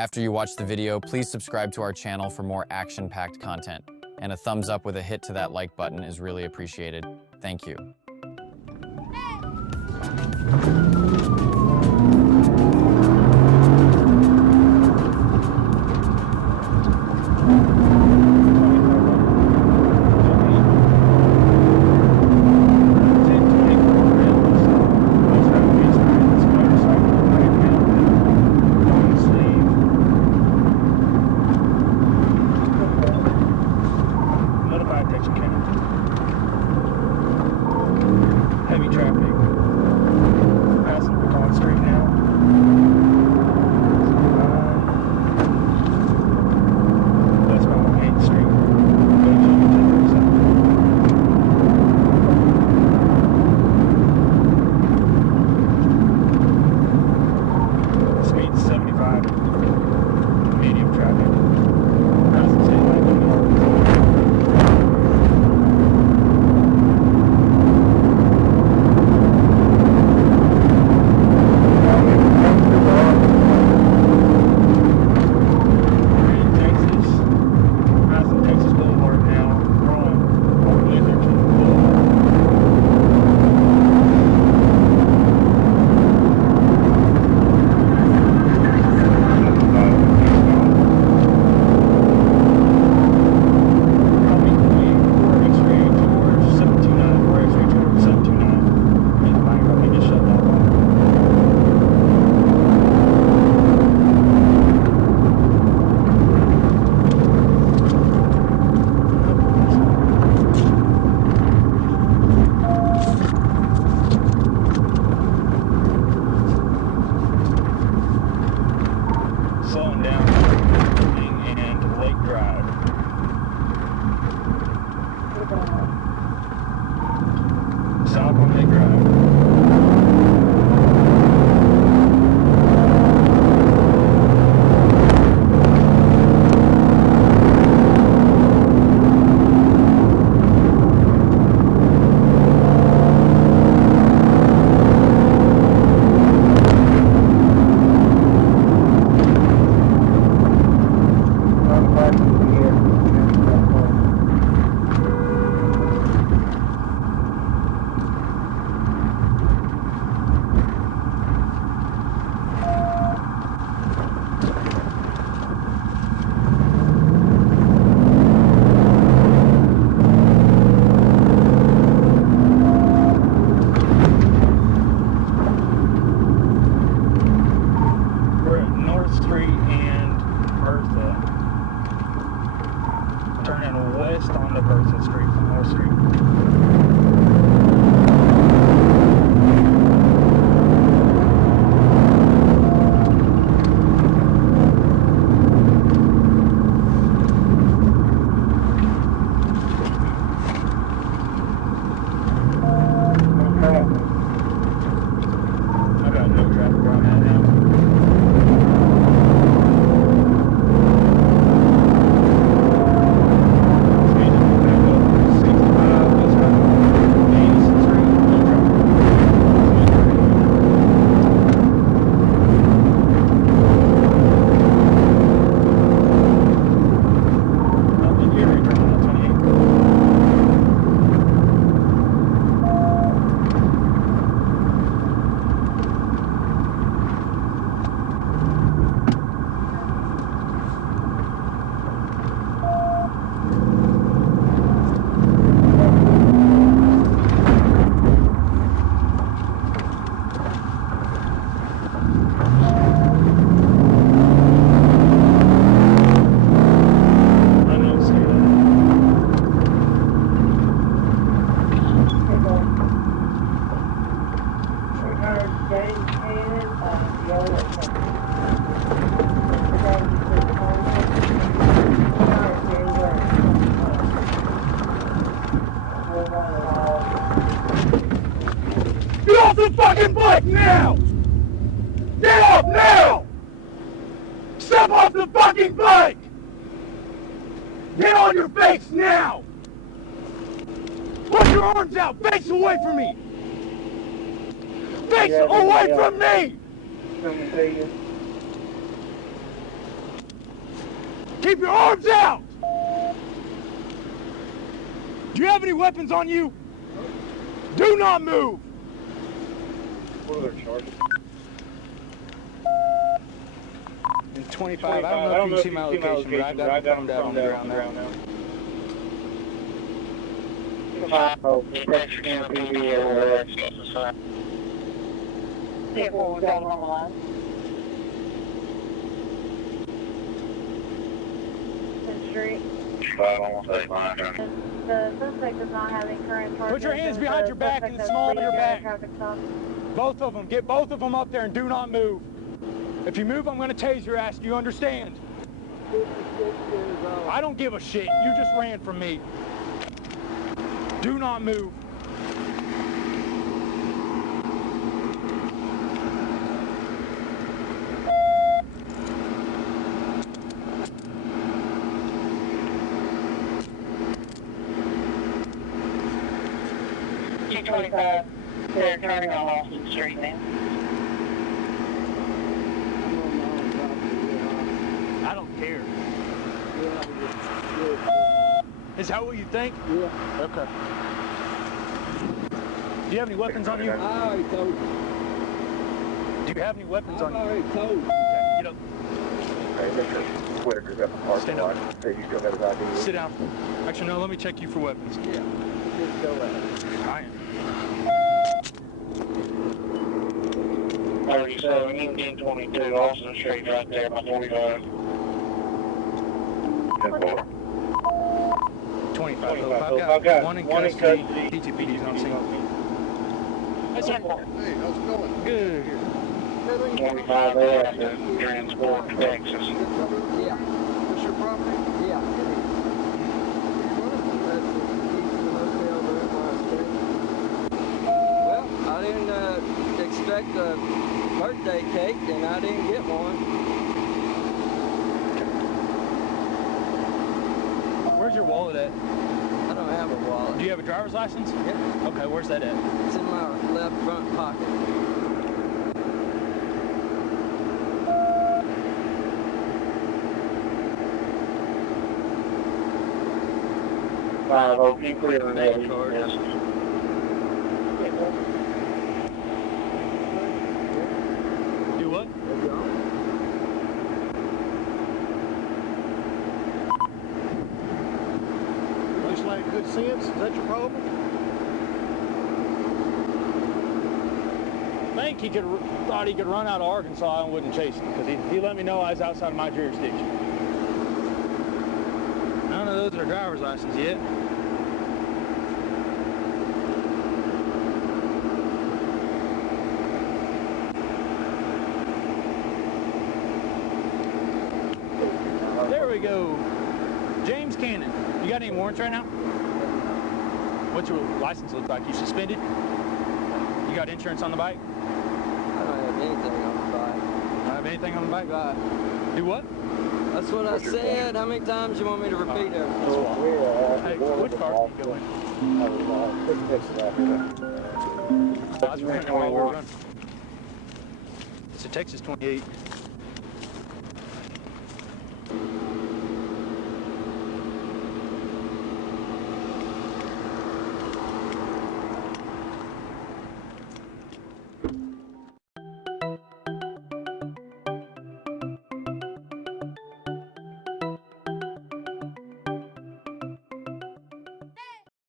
After you watch the video, please subscribe to our channel for more action-packed content. And a thumbs up with a hit to that like button is really appreciated. Thank you. Heavy traffic. Passing Pecan Street now. That's my main street. Speed 75. Medium traffic. Passing St. Michael North. Slowing down and Lake Drive. South on Lake Drive. Turning west onto Bertha Street from North Street. I got no traffic where I'm at now. Get off the fucking bike now! Get off now! Step off the fucking bike! Get on your face now! Put your arms out! Face away from me! Face away from me! Keep your arms out! Do you have any weapons on you? Do not move! What are their charges? In 25, I don't know if you can see my location, but I got them down on the ground now. Oh, extra camera PV over there. People were going on the line. Street. The suspect does not have any current charges. Put your hands behind your back and the small of your back. Both of them. Get both of them up there and do not move. If you move, I'm going to tase your ass. Do you understand? I don't give a shit. You just ran from me. Do not move. T25, they're turning on Austin Street now. I don't care. Is that what you think? Yeah. Okay. Do you have any weapons on you? I already told you. Do you have any weapons on I you? already told you. Okay, get up. Hey, Mr. Whitaker's at the parking Stand lot. up. Hey, you still got his ID? Sit down. Actually, no, let me check you for weapons. Yeah. Just go ahead. I am. 37, 1822, Austin Street right there by 45. 25. I've got one in custody. DTPD's on scene. Hey, sir. Hey, how's it going? Good. 25 there at the transport to Texas. Yeah. What's your property? Yeah, it is. That's the hotel room where I stay. Well, I didn't expect a birthday cake, and I didn't get one. Where's your wallet at? I don't have a wallet. Do you have a driver's license? Yeah. Okay, where's that at? It's in my left front pocket. Keep clearing that. Yes. Do what? There you go. Looks like good sense. Is that your problem? I think he thought he could run out of Arkansas and wouldn't chase him because he let me know I was outside of my jurisdiction. None of those are driver's license yet. There we go. James Cannon. You got any warrants right now? What's your license look like? You suspended? You got insurance on the bike? I don't have anything on the bike. Don't have anything on the bike? Right. Do what? That's what I said. How many times you want me to repeat everything? Hey, which car are you going? It's a Texas 28.